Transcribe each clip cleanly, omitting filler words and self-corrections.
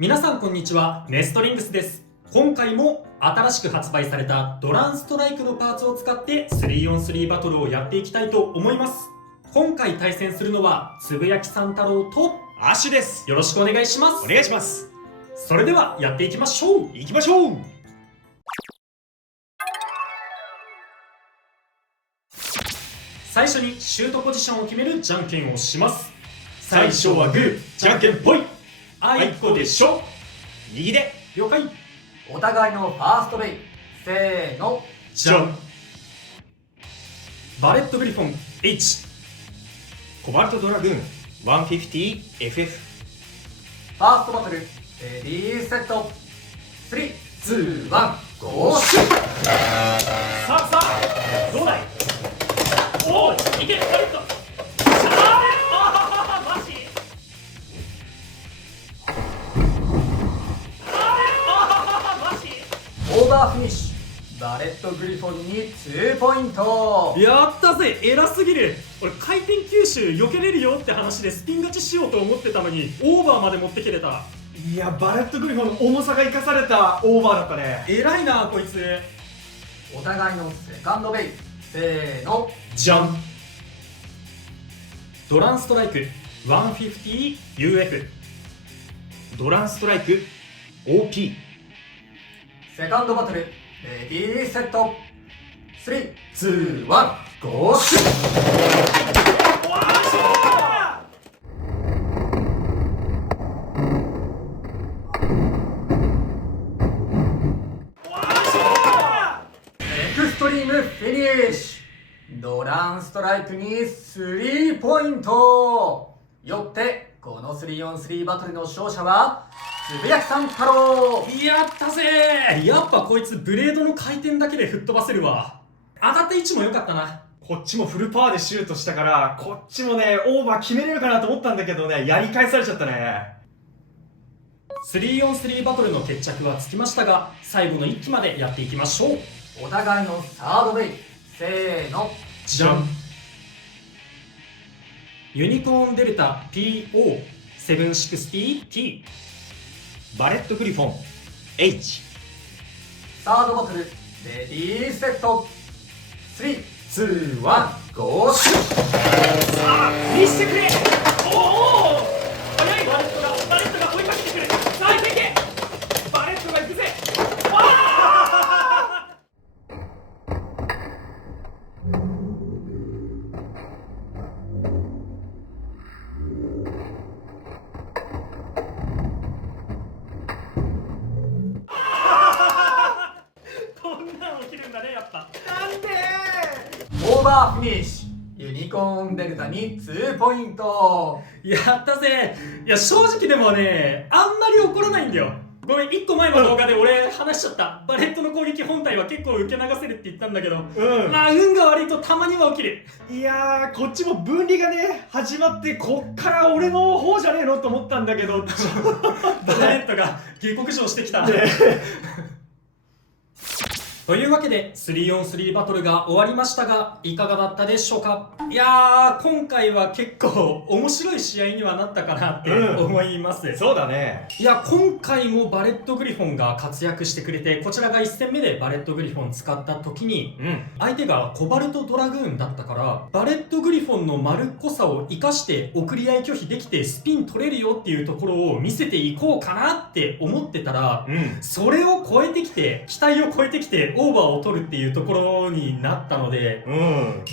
皆さんこんにちは、ネストリングスです。今回も新しく発売されたドランストライクのパーツを使って 3on3 バトルをやっていきたいと思います。今回対戦するのはつぶやきさん太郎とアッシュです。よろしくお願いします。お願いします。それではやっていきましょう。行きましょう。最初にシュートポジションを決めるじゃんけんをします。最初はグー、じゃんけんぽい。あいこでしょ。右で了解。お互いのファーストベイ、せーの、じゃん。バレットグリフォン H、 コバルトドラグーン 150FF。ファーストバトル、レディーセット、3、2、1、ゴーシュッ。さあさあどうだい。おお、いける。バレット。マジ。オーバーフィニッシュ、バレットグリフォンに2ポイント。やったぜ、偉すぎる。俺回転吸収避けれるよって話でスピン勝ちしようと思ってたのにオーバーまで持ってきれた。いや、バレットグリフォンの重さが生かされたオーバーだったね。偉いなこいつ。お互いのセカンドベイ、せーの、じゃん。ドランストライク 150UF、 ドランストライク OP。セカンドバトル、レディーセット、3、2、1、ゴーシュッ。エクストリームフィニッシュ、ドランストライクに3ポイント。よってこの 3on3 バトルの勝者はつぶやきさん太郎。やったぜ。やっぱこいつブレードの回転だけで吹っ飛ばせるわ。当たった位置も良かったな。こっちもフルパワーでシュートしたから、こっちもね、オーバー決めれるかなと思ったんだけどね、やり返されちゃったね。3on3 バトルの決着はつきましたが、最後の1機までやっていきましょう。お互いのサードベイ、せーの、じゃん。ユニコーンデルタ PO760T、 バレットグリフォン H。サードバトル、レディーセット、3、2、1、ゴーシュッ。さあ見せてくれ。おお、速いバレットが追いかけてくる。さあいけいけ、バレットが行くぜ。わあこんなん起きるんだね、やっぱ。なんでオーバーフィニッシュ、ユニコーンデルタに2ポイント。やったぜ。いや正直でもね、あんまり怒らないんだよ。ごめん、1個前の動画で俺話しちゃった。バレットの攻撃本体は結構受け流せるって言ったんだけど、まあ運が悪いとたまには起きる。いやー、こっちも分離がね、始まって、こっから俺の方じゃねえのと思ったんだけど、バレットが下克上してきた。というわけで 3on3 バトルが終わりましたが、いかがだったでしょうか。いやー、今回は結構面白い試合にはなったかなって思います、そうだね。いや、今回もバレットグリフォンが活躍してくれて、こちらが1戦目でバレットグリフォン使った時に、相手がコバルトドラグーンだったから、バレットグリフォンの丸っこさを生かして送り合い拒否できてスピン取れるよっていうところを見せていこうかなって思ってたら、それを超えてきて、期待を超えてきてオーバーを取るっていうところになったので、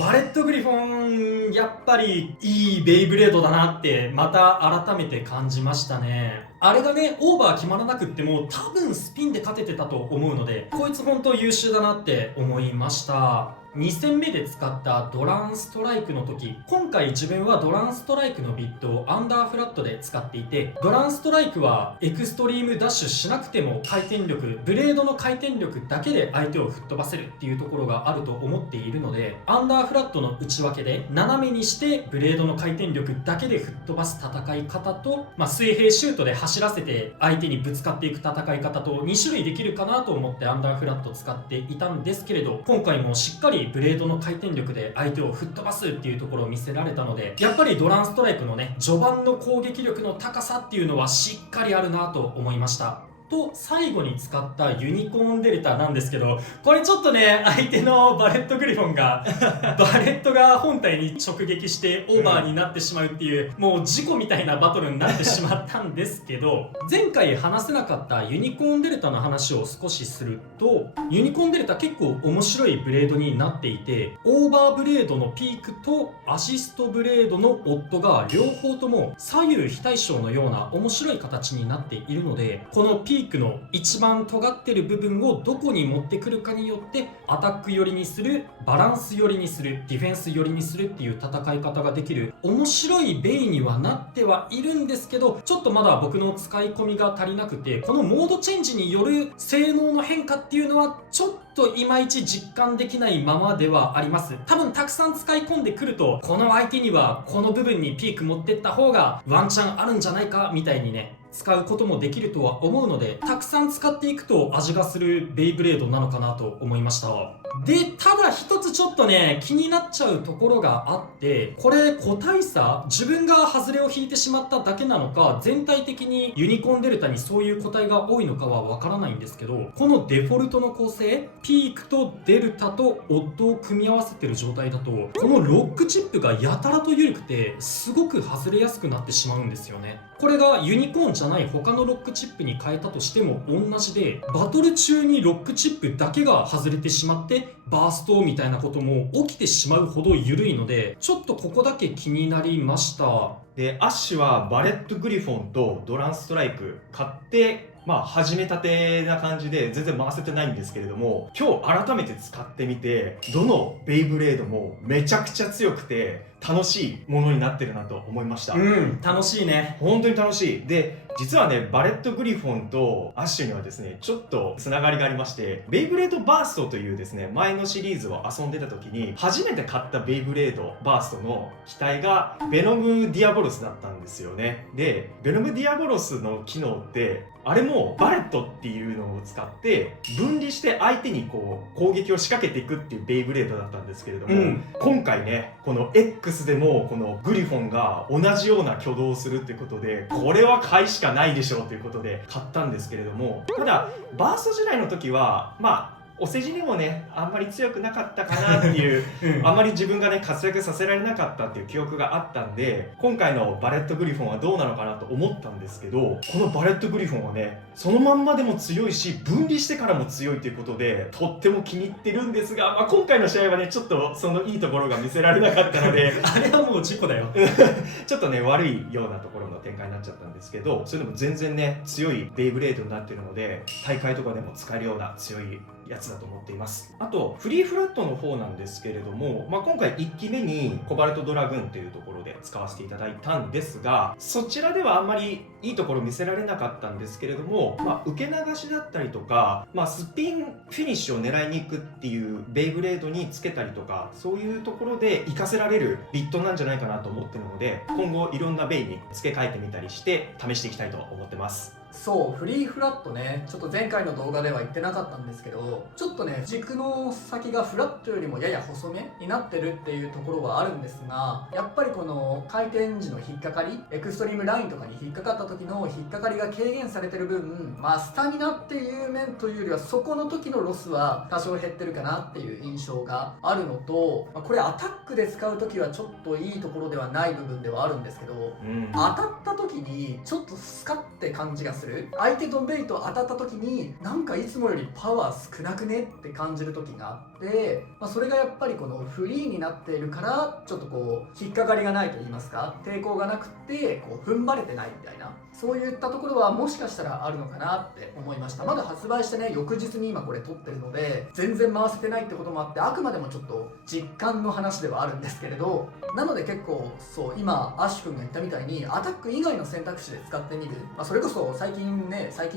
バレットグリフォンやっぱりいいベイブレードだなってまた改めて感じましたね。あれがね、オーバー決まらなくっても多分スピンで勝ててたと思うので、こいつ本当優秀だなって思いました。2戦目で使ったドランストライクの時、今回自分はドランストライクのビットをアンダーフラットで使っていて、ドランストライクはエクストリームダッシュしなくても回転力、ブレードの回転力だけで相手を吹っ飛ばせるっていうところがあると思っているので、アンダーフラットの内訳で斜めにしてブレードの回転力だけで吹っ飛ばす戦い方と、水平シュートで走らせて相手にぶつかっていく戦い方と2種類できるかなと思ってアンダーフラット使っていたんですけれど、今回もしっかりいブレードの回転力で相手を吹っ飛ばすっていうところを見せられたので、やっぱりドランストライクのね、序盤の攻撃力の高さっていうのはしっかりあるなと思いました。と最後に使ったユニコーンデルタなんですけど、これちょっとね、相手のバレットグリフォンがバレットが本体に直撃してオーバーになってしまうっていう、もう事故みたいなバトルになってしまったんですけど、前回話せなかったユニコーンデルタの話を少しすると、ユニコーンデルタ結構面白いブレードになっていて、オーバーブレードのピークとアシストブレードの夫が両方とも左右非対称のような面白い形になっているので、このピークの一番尖ってる部分をどこに持ってくるかによってアタック寄りにする、バランス寄りにする、ディフェンス寄りにするっていう戦い方ができる面白いベイにはなってはいるんですけど、ちょっとまだ僕の使い込みが足りなくて、このモードチェンジによる性能の変化っていうのはちょっといまいち実感できないままではあります。多分たくさん使い込んでくると、この相手にはこの部分にピーク持ってった方がワンチャンあるんじゃないかみたいにね、使うこともできるとは思うので、たくさん使っていくと味がするベイブレードなのかなと思いました。で、ただ一つちょっとね、気になっちゃうところがあって、これ個体差、自分がハズレを引いてしまっただけなのか、全体的にユニコーンデルタにそういう個体が多いのかはわからないんですけど、このデフォルトの構成、ピークとデルタとオッドを組み合わせてる状態だと、このロックチップがやたらと緩くて、すごく外れやすくなってしまうんですよね。これがユニコーンじゃない他のロックチップに変えたとしても同じで、バトル中にロックチップだけが外れてしまってバーストみたいなことも起きてしまうほど緩いので、ちょっとここだけ気になりました。で、アッシュはバレットグリフォンとドランストライク買って始めたてな感じで全然回せてないんですけれども、今日改めて使ってみて、どのベイブレードもめちゃくちゃ強くて楽しいものになってるなと思いました。楽しいね。本当に楽しい。で、実はね、バレットグリフォンとアッシュにはですね、ちょっとつながりがありまして、ベイブレードバーストというですね、前のシリーズを遊んでた時に初めて買ったベイブレードバーストの機体がベノム・ディアボロスだったんですよね。で、ベノム・ディアボロスの機能ってあれもバレットっていうのを使って分離して相手にこう攻撃を仕掛けていくっていうベイブレードだったんですけれども、今回ね、この X でもこのグリフォンが同じような挙動をするってことで、これは買いしかないでしょうということで買ったんですけれども、ただバースト時代の時はお世辞にもね、あんまり強くなかったかなっていうあんまり自分がね活躍させられなかったっていう記憶があったんで、今回のバレットグリフォンはどうなのかなと思ったんですけど、このバレットグリフォンはね、そのまんまでも強いし分離してからも強いということでとっても気に入ってるんですが、今回の試合はねちょっとそのいいところが見せられなかったのであれはもう事故だよちょっとね悪いようなところの展開になっちゃったんですけど、それでも全然ね強いベイブレードになってるので、大会とかでも使えるような強いやつだと思っています。あとフリーフラットの方なんですけれども、今回1期目にコバルトドラグーンというところで使わせていただいたんですが、そちらではあんまりいいところ見せられなかったんですけれども、受け流しだったりとか、スピンフィニッシュを狙いに行くっていうベイブレードにつけたりとか、そういうところで活かせられるビットなんじゃないかなと思ってるので、今後いろんなベイに付け替えてみたりして試していきたいと思ってます。そう、フリーフラットね、ちょっと前回の動画では言ってなかったんですけど、ちょっとね、軸の先がフラットよりもやや細めになってるっていうところはあるんですが、やっぱりこの回転時の引っかかり、エクストリームラインとかに引っかかった時の引っかかりが軽減されてる分、スタミナっていう面というよりは、そこの時のロスは多少減ってるかなっていう印象があるのと、これアタックで使う時はちょっといいところではない部分ではあるんですけど、当たった時にちょっとスカッて感じがする。相手のベイと当たった時になんかいつもよりパワー少なくねって感じる時があって、それがやっぱりこのフリーになっているからちょっとこう引っかかりがないと言いますか、抵抗がなくってこう踏ん張れてないみたいな、そういったところはもしかしたらあるのかなって思いました。まだ発売してね、翌日に今これ撮ってるので全然回せてないってこともあって、あくまでもちょっと実感の話ではあるんですけれど、なので結構そう今アッシュ君が言ったみたいにアタック以外の選択肢で使ってみる、それこそ最近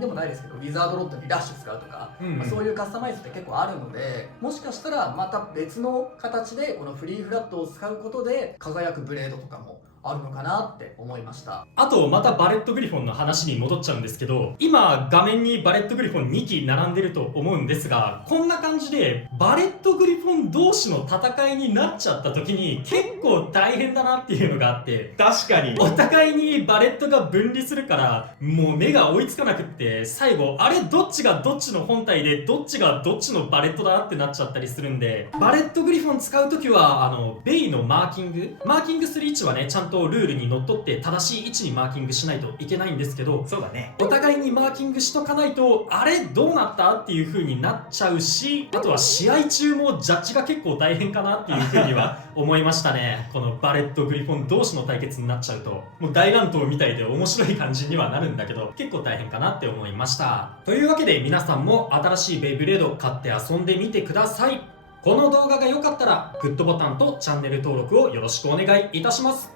でもないですけどウィザードロッドにラッシュ使うとか、そういうカスタマイズって結構あるので、もしかしたらまた別の形でこのフリーフラットを使うことで輝くブレードとかもあるのかなって思いました。あとまたバレットグリフォンの話に戻っちゃうんですけど、今画面にバレットグリフォン2機並んでると思うんですが、こんな感じでバレットグリフォン同士の戦いになっちゃった時に結構大変だなっていうのがあって、確かにお互いにバレットが分離するからもう目が追いつかなくって、最後あれどっちがどっちの本体でどっちがどっちのバレットだってなっちゃったりするんで、バレットグリフォン使う時はベイのマーキングする位置はねちゃんとルールにのっとって正しい位置にマーキングしないといけないんですけど、そうだね。お互いにマーキングしとかないとあれどうなったっていう風になっちゃうし、あとは試合中もジャッジが結構大変かなっていう風には思いましたね。このバレットグリフォン同士の対決になっちゃうともう大乱闘みたいで面白い感じにはなるんだけど、結構大変かなって思いました。というわけで皆さんも新しいベイブレード買って遊んでみてください。この動画が良かったらグッドボタンとチャンネル登録をよろしくお願いいたします。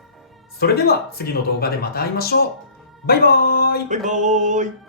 それでは次の動画でまた会いましょう。バイバーイ。バイバーイ。